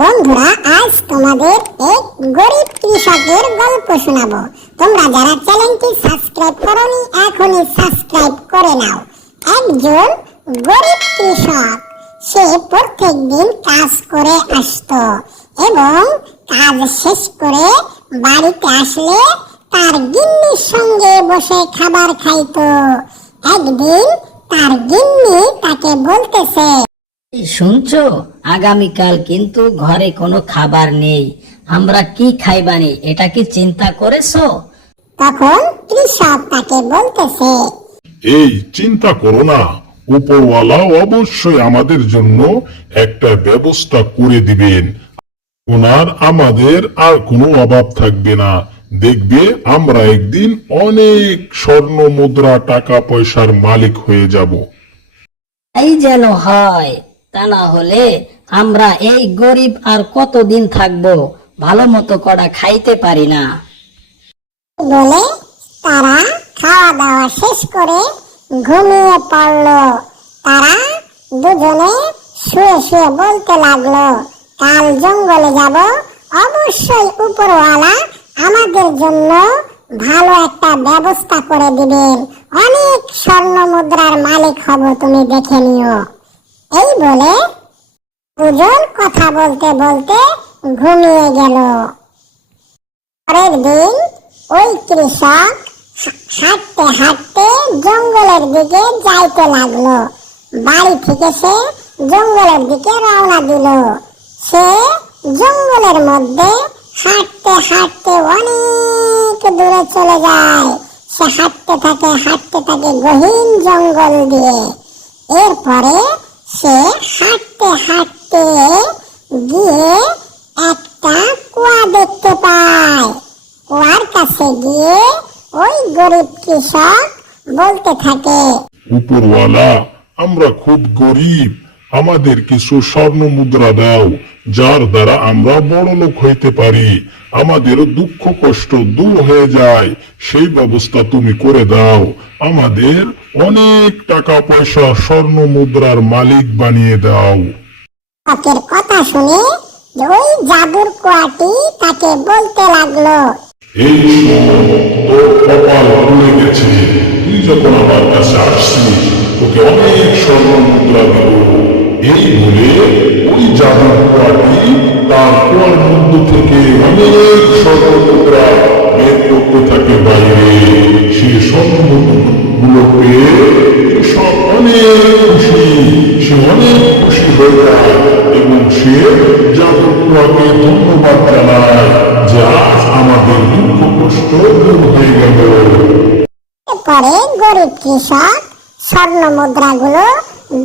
বন্ধুরা, আজ তোমাদের এক গরিব কৃষকের গল্প শোনাবো। তোমরা যারা চ্যানেলটি সাবস্ক্রাইব করনি, এখনই সাবস্ক্রাইব করে নাও। একজন গরিব কৃষক, সে প্রত্যেক দিন কাজ করে আসতো এবং কাজ শেষ করে বাড়িতে আসলে তার গিন্নির সঙ্গে বসে খাবার খাইতো। একদিন তার গিন্নি তাকে বলতেছে এই শুনছো? আগামীকাল কিন্তু ঘরে কোনো খাবার নেই। আমরা কি খাইবানি এটা কি চিন্তা করেছ? তখন কৃষক তাকে বলতেছে এই চিন্তা করো না উপরওয়ালা অবশ্যই আমাদের জন্য একটা ব্যবস্থা করে দিবেন। ওনার আমাদের আর কোনো অভাব থাকবে না। দেখবে আমরা একদিন অনেক স্বর্ণ মুদ্রা টাকা পয়সার মালিক হয়ে যাব। এই যেন হয় তা না হলে আমরা এই গরিব আর কতদিন থাকব? ভালো মতো করা খাইতে পারি না। বলে তারা খাওয়া দাওয়া শেষ করে ঘুমিয়ে পড়ল। তারা দুজনে শুয়ে শুয়ে বলতে লাগল, কাল জঙ্গলে যাব, অবশ্যই উপরওয়ালা আমাদের জন্য ভালো একটা ব্যবস্থা করে দিবেন। অনেক স্বর্ণ মুদ্রার মালিক হব, তুমি দেখে নিও। এই বলে দুজন কথা বলতে বলতে ঘুমিয়ে গেল। পরের দিন ওই কৃষক হাঁটতে হাঁটতে জঙ্গলের দিকে যাইতে লাগল। বাড়ি থেকে সে জঙ্গলের দিকে রওনা দিল। সে জঙ্গলের মধ্যে হাঁটতে হাঁটতে অনেক দূরে চলে যায়। সে হাঁটতে থাকে হাঁটতে থাকে গহীন জঙ্গল দিয়ে। এরপরে সে হাঁটতে হাঁটতে গিয়ে একটা কুয়া দেখতে পায়। কুয়ার কাছে গিয়ে ওই গরিব কৃষক বলতে থাকে, উপরওয়ালা, আমরা খুব গরিব। আমাদের কিছু স্বর্ণ মুদ্রা দাও যার দ্বারা আমরা বড় লোক হইতে পারি। আমাদের দুঃখ কষ্ট দূর হয়ে যায়। সেই ব্যবস্থা তুমি করে দাও। আমাদের অনেক টাকা পয়সা স্বর্ণ মুদ্রার মালিক বানিয়ে দাও। কথা শুনে ওই জাদুর কুয়াটি তাকে বলতে লাগল। এই তোর কপাল খুলে গেছে। তুই যখন আমার কাছে আসছিস তোকে অনেক স্বর্ণ অনেক খুশি হয়ে যায় এবং সে জাদুর ধন্যবাদ জানায় যে আমাদের দুঃখ কষ্ট দূর হয়ে গেল পরে গরিব কৃষক স্বর্ণ মুদ্রাগুলো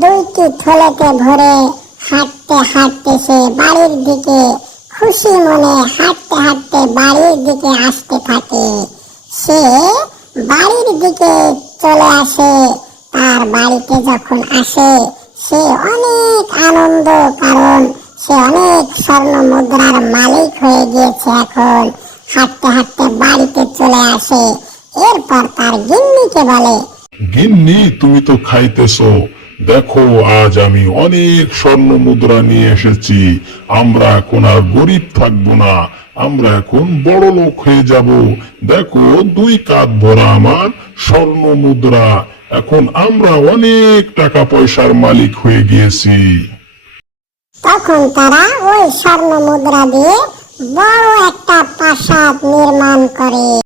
দুইটি থলেতে ভরে হাঁটতে হাঁটতে সে বাড়ির দিকে খুশি মনে হাঁটতে হাঁটতে বাড়ির দিকে আসতে থাকে। সে বাড়ির দিকে চলে আসে, তার বাড়িতে যখন আসে সে অনেক আনন্দ, কারণ সে অনেক স্বর্ণ মুদ্রার মালিক হয়ে গিয়েছে এখন। হাঁটতে হাঁটতে বাড়িতে চলে আসে, এরপর তার গিন্নিকে বলে, গিন্নি, তুমি তো খাইতেছো। দেখো, আজ আমি অনেক স্বর্ণ মুদ্রা নিয়ে এসেছি। আমরা এখন আর গরিব থাকব না। আমরা এখন বড় লোক হয়ে যাব। দেখো, দুই কাঁধ ভরা আমার স্বর্ণ মুদ্রা। এখন আমরা অনেক টাকা পয়সার মালিক হয়ে গিয়েছি। তখন তারা ওই স্বর্ণ মুদ্রা দিয়ে বড় একটা প্রাসাদ নির্মাণ করে।